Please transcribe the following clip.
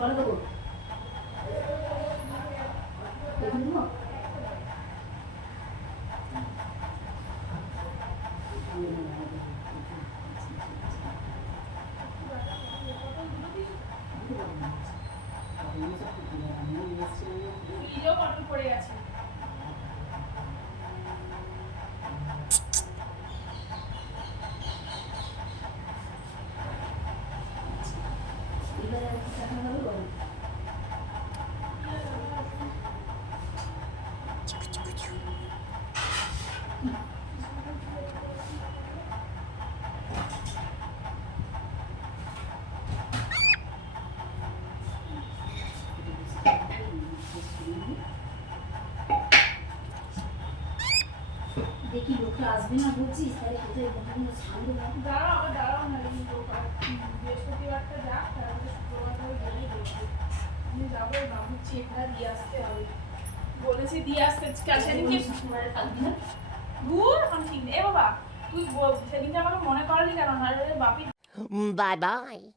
করে দেবো পড়ে গেছে। দেখি লোকটা আসবে না বলছিস, তাহলে কোথায় ঘটনা সামনে দাঁড়াও আবার দাঁড়াও না, বৃহস্পতিবারটা যাক, তারপরে শুক্রবার করে গেলেই দেখবো। আমি যাবো, বাবুর চেকটা দিয়ে আসতে হবে, বলেছি দিয়ে আসতে। সেদিনকে শুক্রবারে থাকবি না? দূর এখন ঠিক নেই বাবা, তুই সেদিনকে আমাকে মনে করালি কেন? না বাপি Bye bye.